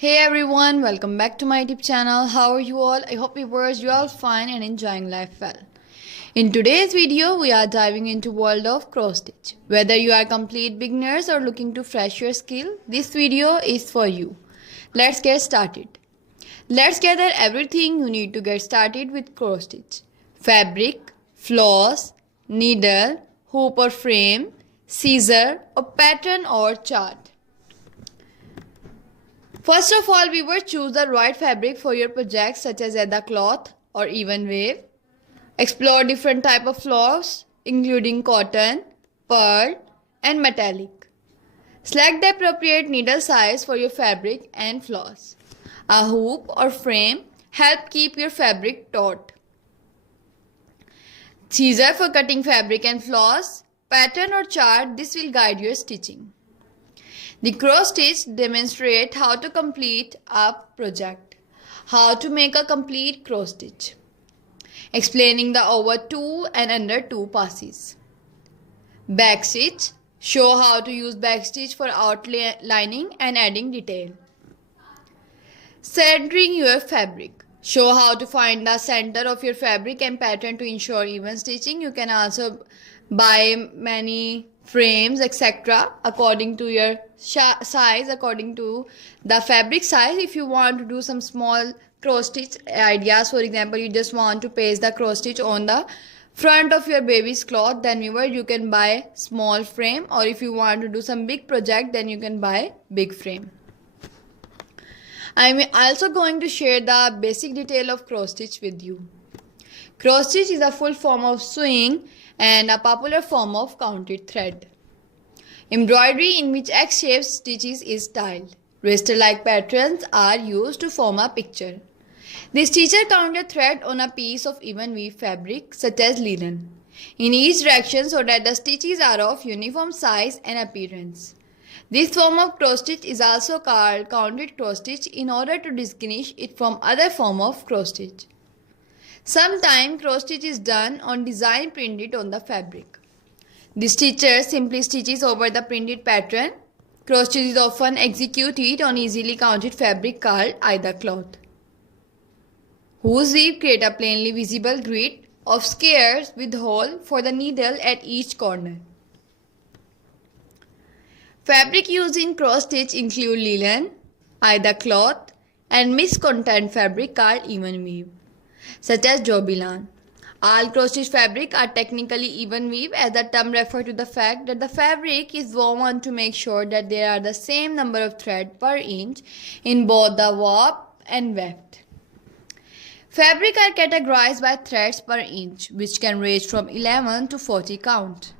Hey everyone, welcome back to my YouTube channel. How are you all? I hope viewers you all fine and enjoying life well. In today's video, we are diving into world of cross stitch. Whether you are complete beginners or looking to fresh your skill, this video is for you. Let's get started. Let's gather everything you need to get started with cross stitch. Fabric, floss, needle, hoop or frame, scissor, a pattern or chart. First of all, we will choose the right fabric for your project such as leather cloth or even wave. Explore different type of floss including cotton, pearl and metallic. Select the appropriate needle size for your fabric and floss. A hoop or frame help keep your fabric taut. Scissor for cutting fabric and floss. Pattern or chart, this will guide your stitching. The cross stitch demonstrates how to complete a project. How to make a complete cross stitch. Explaining the over 2 and under 2 passes. Back stitch. Show how to use back stitch for outlining and adding detail. Centering your fabric. Show how to find the center of your fabric and pattern to ensure even stitching. You can also buy many frames etc. according to your size, according to the fabric size. If you want to do some small cross stitch ideas, for example you just want to paste the cross stitch on the front of your baby's cloth, then you can buy small frame, or if you want to do some big project then you can buy big frame. I'm also going to share the basic detail of cross stitch with you. Cross stitch is a full form of sewing and a popular form of counted thread. Embroidery in which X-shaped stitches is styled. Raster-like patterns are used to form a picture. The stitcher counted thread on a piece of even weave fabric such as linen in each direction so that the stitches are of uniform size and appearance. This form of cross stitch is also called counted cross stitch in order to distinguish it from other form of cross stitch. Sometimes cross stitch is done on design printed on the fabric. The stitcher simply stitches over the printed pattern. Cross stitch is often executed on easily counted fabric called either cloth, whose weave create a plainly visible grid of squares with hole for the needle at each corner. Fabric used in cross stitch include linen, either cloth, and mixed content fabric called even weave, such as jobilan. All cross stitch fabric are technically even weave, as the term refers to the fact that the fabric is woven to make sure that there are the same number of threads per inch in both the warp and weft. Fabric are categorized by threads per inch, which can range from 11 to 40 count.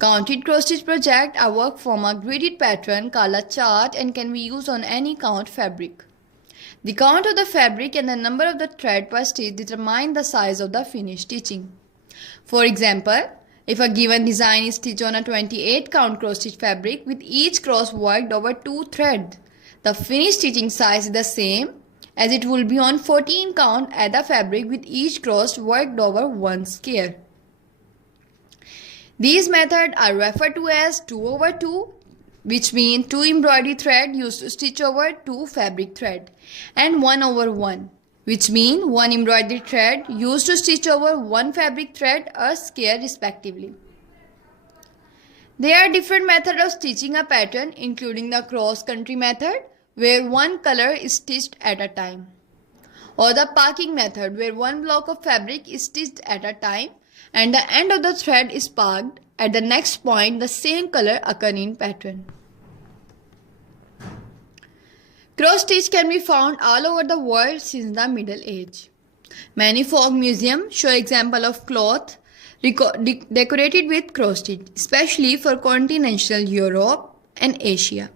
Counted cross stitch projects are worked from a gridded pattern called a chart and can be used on any count fabric. The count of the fabric and the number of the thread per stitch determine the size of the finished stitching. For example, if a given design is stitched on a 28 count cross stitch fabric with each cross worked over 2 threads, the finished stitching size is the same as it will be on 14 count at the fabric with each cross worked over 1 square. These methods are referred to as 2/2, which means 2 embroidery thread used to stitch over 2 fabric thread, and 1/1, which means 1 embroidery thread used to stitch over 1 fabric thread or square respectively. There are different methods of stitching a pattern, including the cross-country method, where one color is stitched at a time, or the parking method, where one block of fabric is stitched at a time and the end of the thread is parked at the next point the same color occur in pattern. Cross stitch can be found all over the world since the Middle Age. Many folk museums show examples of cloth decorated with cross stitch, especially for continental Europe and Asia.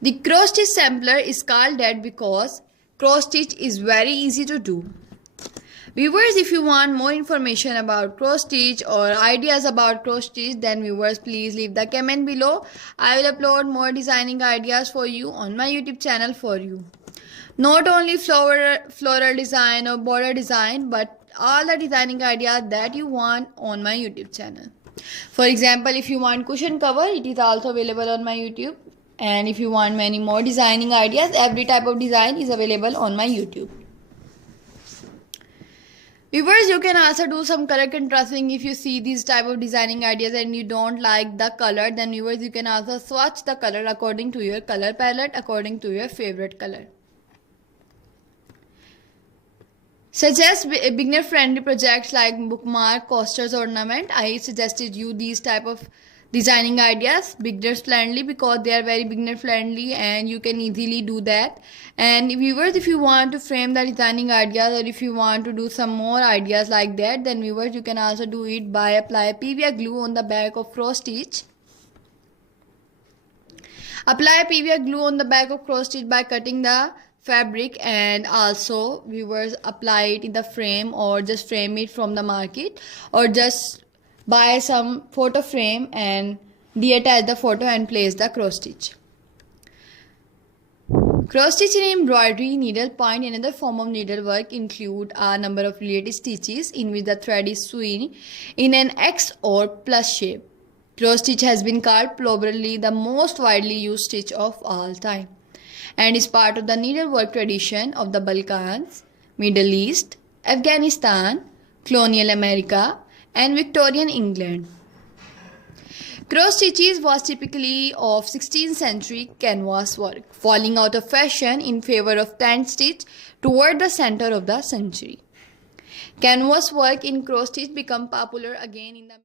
The cross stitch sampler is called that because cross stitch is very easy to do. Viewers, if you want more information about cross stitch or ideas about cross stitch, then viewers please leave the comment below. I will upload more designing ideas for you on my YouTube channel for you. Not only floral design or border design, but all the designing ideas that you want on my YouTube channel. For example, if you want cushion cover, it is also available on my YouTube And if you want many more designing ideas, every type of design is available on my YouTube. Viewers, you can also do some color contrasting. If you see these type of designing ideas and you don't like the color, then viewers, you can also swatch the color according to your color palette, according to your favorite color. Suggest beginner friendly projects like bookmark, coasters, ornament. I suggested you these type of designing ideas, beginner friendly, because they are very beginner friendly and you can easily do that. And viewers, if you want to frame the designing ideas, or if you want to do some more ideas like that, then viewers, you can also do it by apply PVA glue on the back of cross stitch. Apply PVA glue on the back of cross stitch by cutting the fabric, and also viewers, apply it in the frame or just frame it from the market, or just buy some photo frame and detach the photo and place the cross stitch. Cross stitch in embroidery, needlepoint and other form of needlework include a number of related stitches in which the thread is sewn in an X or plus shape. Cross stitch has been called probably the most widely used stitch of all time, and is part of the needlework tradition of the Balkans, Middle East, Afghanistan, colonial America, and Victorian England. Cross stitches was typically of 16th century canvas work, falling out of fashion in favor of tent stitch toward the center of the century. Canvas work in cross stitch became popular again in the